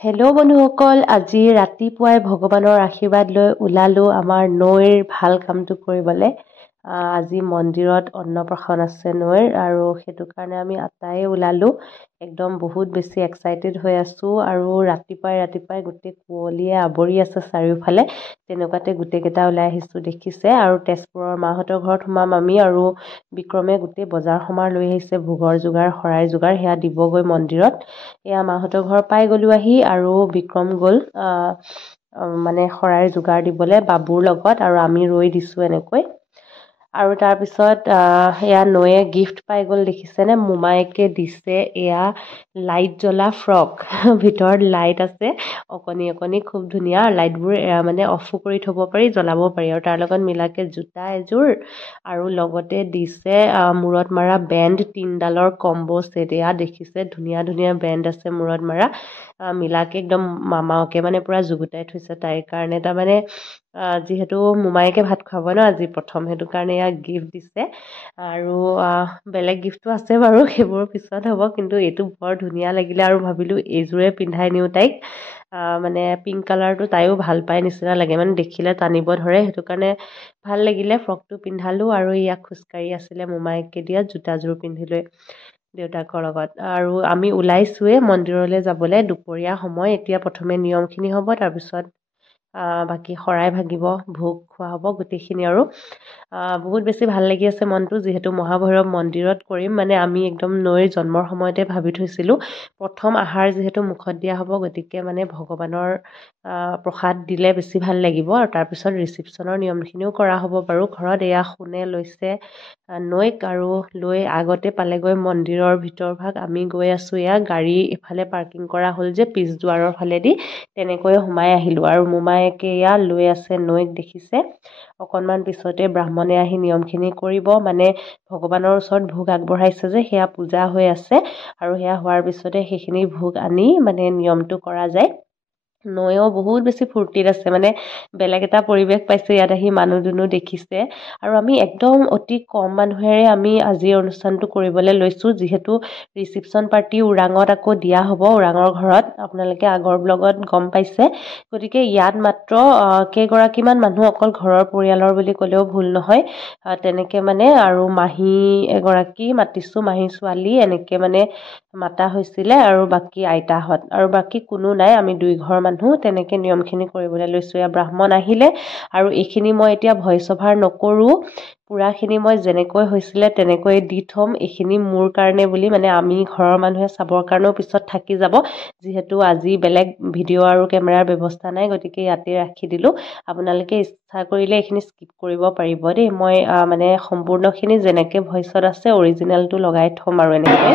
Hello' বন্ধুসকল, আজি ৰাতিপুৱাই ভগৱানৰ আশীৰ্বাদ লৈ ওলালোঁ আমাৰ নৈৰ ভাল কামটো কৰিবলৈ। আজি মন্দিৰত অন্নপ্ৰাশন আছে নৈৰ, আৰু সেইটো কাৰণে আমি আটায়ে ওলালোঁ। একদম বহুত বেছি এক্সাইটেড হৈ আছোঁ, আৰু ৰাতিপুৱাই গোটেই কুঁৱলীয়ে আৱৰি আছে চাৰিওফালে। তেনেকুৱাতে গোটেইকেইটা ওলাই আহিছোঁ দেখিছে। আৰু তেজপুৰৰ মাহঁতৰ ঘৰত সোমাম আমি, আৰু বিক্ৰমে গোটেই বজাৰ সমাৰ লৈ আহিছে, ভোগৰ যোগাৰ, শৰাই যোগাৰ, সেয়া দিবগৈ মন্দিৰত। এয়া মাহঁতৰ ঘৰ পাই গ'লোঁ আহি, আৰু বিক্ৰম গ'ল মানে শৰাইৰ যোগাৰ দিবলৈ বাবুৰ লগত, আৰু আমি ৰৈ দিছোঁ এনেকৈ। আৰু তাৰপিছত এয়া নৈয়ে গিফ্ট পাই গ'ল দেখিছেনে, মোমায়েকে দিছে এয়া লাইট জ্বলা ফ্ৰক। ভিতৰত লাইট আছে অকণি অকণি, খুব ধুনীয়া। লাইটবোৰ মানে অফো কৰি থ'ব পাৰি, জ্বলাব পাৰি। আৰু তাৰ লগত মিলাকে জোতা এযোৰ, আৰু লগতে দিছে মূৰত মৰা বেণ্ড 3ডালৰ কম্বো ছেট। এয়া দেখিছে ধুনীয়া ধুনীয়া বেণ্ড আছে মূৰত মৰা, মিলাকে একদম মামাকে মানে পূৰা যুগুতাই থৈছে তাইৰ কাৰণে। তাৰমানে যিহেতু মোমায়েকে ভাত খুৱাব ন আজি প্ৰথম, সেইটো কাৰণে ইয়াক গিফ্ট দিছে। আৰু বেলেগ গিফ্টটো আছে বাৰু, সেইবোৰ পিছত হ'ব, কিন্তু এইটো বৰ ধুনীয়া লাগিলে, আৰু ভাবিলোঁ এইযোৰে পিন্ধাই নিওঁ তাইক। মানে পিংক কালাৰটো তাইও ভাল পাই নিচিনা লাগে, মানে দেখিলে টানিব ধৰে, সেইটো কাৰণে ভাল লাগিলে ফ্ৰকটো পিন্ধালোঁ। আৰু ইয়াক খোজকাঢ়ি আছিলে মোমায়েকে দিয়া জোতাযোৰ পিন্ধি লৈ দেউতাকৰ লগত। আৰু আমি ওলাইছোঁৱে মন্দিৰলৈ যাবলৈ, দুপৰীয়া সময়। এতিয়া প্ৰথমে নিয়মখিনি হ'ব, তাৰপিছত বাকী শৰাই ভাগিব, ভোগ খোৱা হ'ব, গোটেইখিনি। আৰু বহুত বেছি ভাল লাগি আছে মনটো, যিহেতু মহাভৈৰৱ মন্দিৰত কৰিম। মানে আমি একদম নৈৰ জন্মৰ সময়তে ভাবি থৈছিলোঁ, প্ৰথম আহাৰ যিহেতু মুখত দিয়া হ'ব, গতিকে মানে ভগৱানৰ প্ৰসাদ দিলে বেছি ভাল লাগিব। আৰু তাৰপিছত ৰিচিপশ্যনৰ নিয়মখিনিও কৰা হ'ব বাৰু ঘৰত। এয়া সোণে লৈছে নৈক, আৰু লৈ আগতে পালেগৈ মন্দিৰৰ ভিতৰ ভাগ। আমি গৈ আছোঁ, এয়া গাড়ী এফালে পাৰ্কিং কৰা হ'ল যে পিছ দুৱাৰৰ ফালেদি, তেনেকৈয়ে সোমাই আহিলোঁ। আৰু মোমায়েকে এয়া লৈ আছে নৈক দেখিছে। অকণমান পিছতে ব্ৰাহ্মণে আহি নিয়মখিনি কৰিব, মানে ভগৱানৰ ওচৰত ভোগ আগবঢ়াইছে যে, সেয়া পূজা হৈ আছে। আৰু সেয়া হোৱাৰ পিছতে সেইখিনি ভোগ আনি মানে নিয়মটো কৰা যায়। নৈও বহুত বেছি ফূৰ্তিত আছে, মানে বেলেগ এটা পৰিৱেশ পাইছে ইয়াত আহি, মানুহ দুনুহ দেখিছে। আৰু আমি একদম অতি কম মানুহেৰে আমি আজিৰ অনুষ্ঠানটো কৰিবলৈ লৈছোঁ, যিহেতু ৰিচিপশ্যন পাৰ্টি ওৰাঙত আকৌ দিয়া হ'ব, ওৰাঙৰ ঘৰত। আপোনালোকে আগৰ ব্লগত গম পাইছে। গতিকে ইয়াত মাত্ৰ কেইগৰাকীমান মানুহ, অকল ঘৰৰ পৰিয়ালৰ বুলি ক'লেও ভুল নহয়, তেনেকৈ মানে। আৰু মাহী এগৰাকী মাতিছোঁ, মাহী ছোৱালী এনেকৈ মানে মাতা হৈছিলে, আৰু বাকী আইতাহঁত, আৰু বাকী কোনো নাই, আমি 2 ঘৰ মানুহ। তেনেকৈ নিয়মখিনি কৰিবলৈ লৈছোঁ। এয়া ব্ৰাহ্মণ আহিলে, আৰু এইখিনি মই এতিয়া ভইচ অভাৰ নকৰোঁ, পুৰাখিনি মই যেনেকৈ হৈছিলে তেনেকৈ দি থ'ম। এইখিনি মোৰ কাৰণে বুলি, মানে আমি ঘৰৰ মানুহে চাবৰ কাৰণেও পিছত থাকি যাব, যিহেতু আজি বেলেগ ভিডিঅ' আৰু কেমেৰাৰ ব্যৱস্থা নাই, গতিকে ইয়াতে ৰাখি দিলোঁ। আপোনালোকে ইচ্ছা কৰিলে এইখিনি স্কিপ কৰিব পাৰিব দেই। মই মানে সম্পূৰ্ণখিনি যেনেকৈ ভইচত আছে অৰিজিনেলটো লগাই থ'ম আৰু এনেকৈ।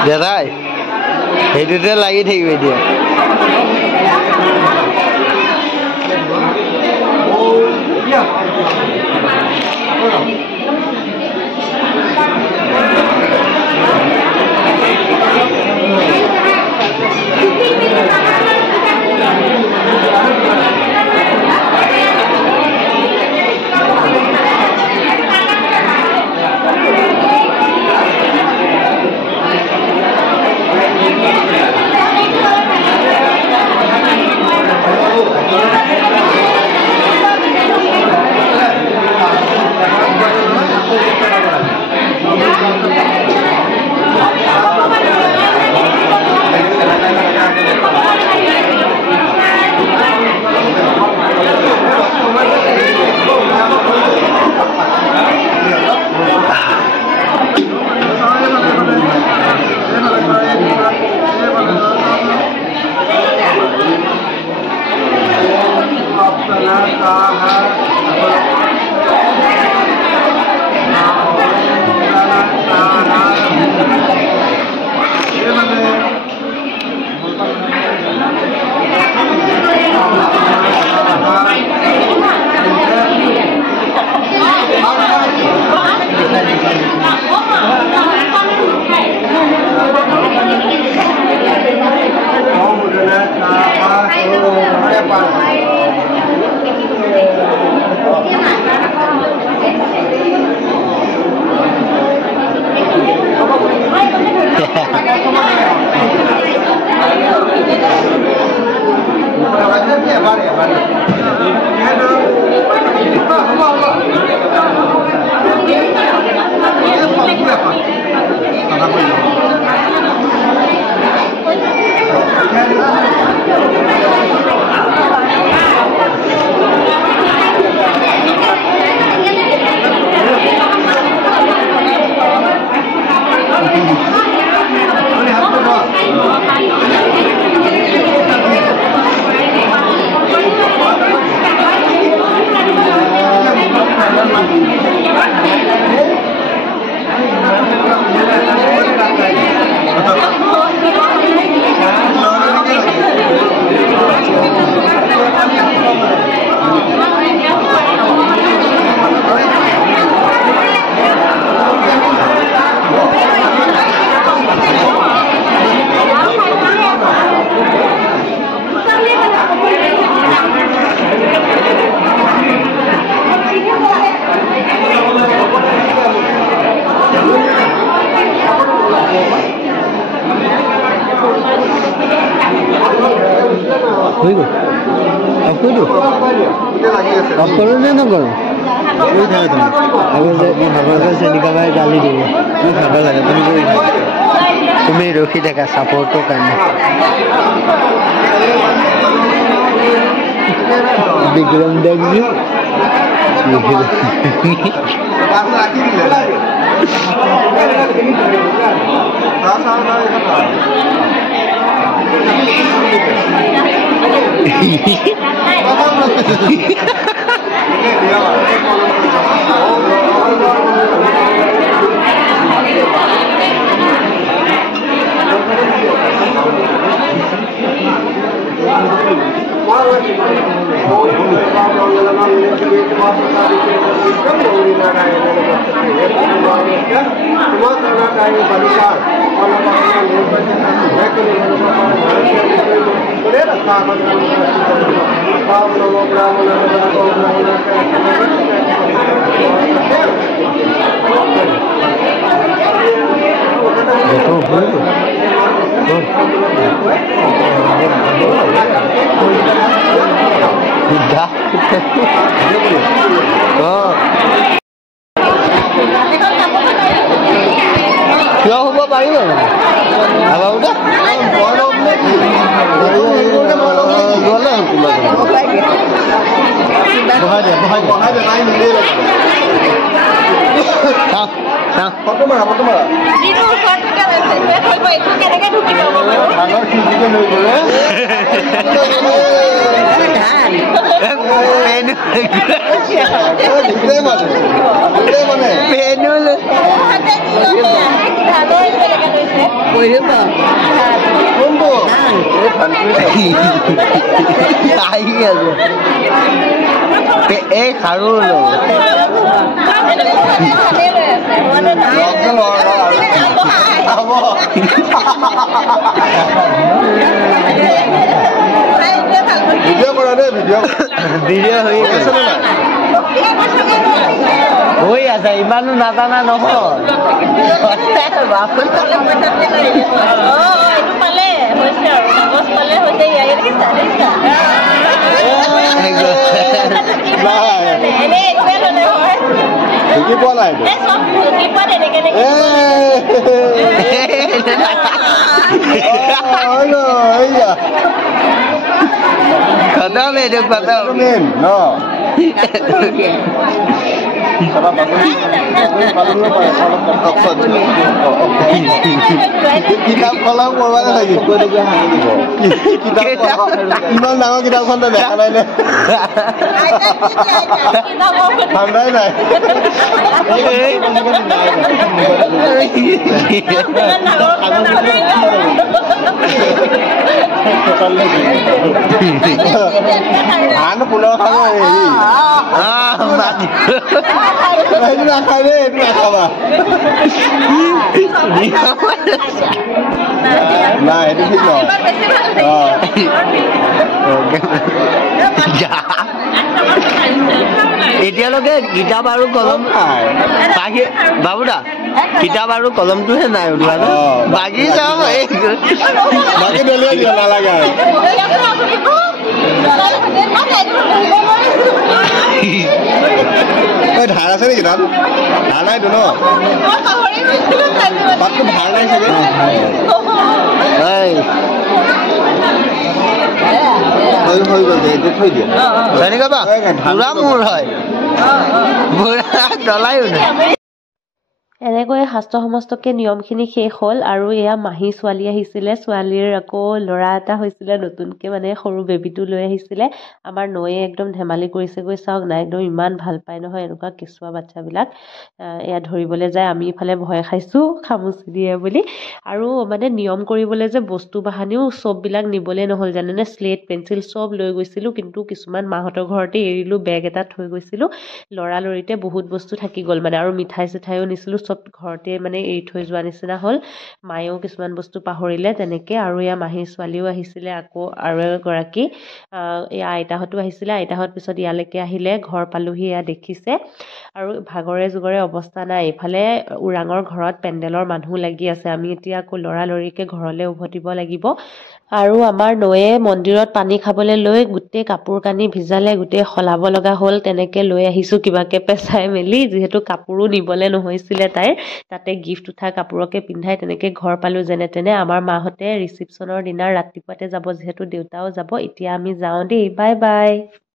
Derai, itu lagi thik video. Terima kasih. কৰোঁ নে নকৰোঁ চেনিকা বাই গালি দিব খাব লাগে তুমি ৰখি থাকা ছাপৰ্টৰ কাৰণে বিক্ৰম দেখজি কিয় হ'ব পাৰিব এই খাৰু ভিডিঅ' কৰা দেই ভিডিঅ' হৈ আছে ইমানো নাজানা নহয় खतम है जो खतम no কিতাপ কলম পঢ়িব লাগে ইমান ডাঙৰ কিতাপখন দেখা নাই নে ঠাণ্ডাই নাই ধান ফুলৰ খাব হেৰি নাখায় দেই এইটো নাখাবা নাই এইটো ঠিক নহয় এতিয়ালৈকে কিতাপ আৰু কলম বাবুদা কিতাপ আৰু কলমটোহে নাই ওলোৱা ন বাকী যাম বাকী দলিয়াই দিয়া নালাগে আৰু ধাৰ আছে নেকি তাত ধাৰ নাইতো ন তাততো ধাৰ নাই চাগে হৈ গ'ল এতিয়া থৈ দিয়া জানিবা পুৰা মোৰ হয় পুৰা ডলাইও নাই এনেকৈ শাস্ত্ৰ সমস্তকে নিয়মখিনি শেষ হ'ল আৰু এয়া মাহী ছোৱালী আহিছিলে ছোৱালীৰ আকৌ ল'ৰা এটা হৈছিলে নতুনকৈ মানে সৰু বেবীটো লৈ আহিছিলে আমাৰ নৈয়ে একদম ধেমালি কৰিছেগৈ চাওক নাই একদম ইমান ভাল পায় নহয় এনেকুৱা কেঁচুৱা বাচ্ছাবিলাক এয়া ধৰিবলৈ যায় আমি ইফালে ভয় খাইছোঁ খামুচি দিয়ে বুলি আৰু মানে নিয়ম কৰিবলৈ যে বস্তু বাহানিও চববিলাক নিবলৈ নহ'ল জানেনে স্লেট পেঞ্চিল চব লৈ গৈছিলোঁ কিন্তু কিছুমান মাহঁতৰ ঘৰতে এৰিলোঁ বেগ এটা থৈ গৈছিলোঁ লৰালৰিতে বহুত বস্তু থাকি গ'ল মানে আৰু মিঠাই চিঠাইও নিছিলোঁ চব ঘৰতে মানে এৰি থৈ যোৱা নিচিনা হ'ল মায়েও কিছুমান বস্তু পাহৰিলে তেনেকৈ আৰু এয়া মাহীৰ ছোৱালীও আহিছিলে আকৌ আৰু এগৰাকী এয়া আইতাহঁতো আহিছিলে আইতাহঁত পিছত ইয়ালৈকে আহিলে ঘৰ পালোহি এয়া দেখিছে আৰু ভাগৰে যুগৰে অৱস্থা নাই ইফালে ওৰাঙৰ ঘৰত পেণ্ডেলৰ মানুহ লাগি আছে আমি এতিয়া আকৌ লৰালৰিকৈ ঘৰলৈ উভতিব লাগিব আৰু আমাৰ নৈয়ে মন্দিৰত পানী খাবলৈ লৈ গোটেই কাপোৰ কানি ভিজালে, গোটেই সলাব লগা হ'ল। তেনেকৈ লৈ আহিছোঁ কিবাকৈ পেচাই মেলি, যিহেতু কাপোৰো নিবলৈ নহৈছিলে তাইৰ। তাতে গিফ্ট উঠা কাপোৰকে পিন্ধাই তেনেকৈ ঘৰ পালোঁ যেনে তেনে। আমাৰ মাহঁতে ৰিচিপশ্যনৰ দিনা ৰাতিপুৱাতে যাব, যিহেতু দেউতাও যাব। এতিয়া আমি যাওঁ দেই, বাই বাই।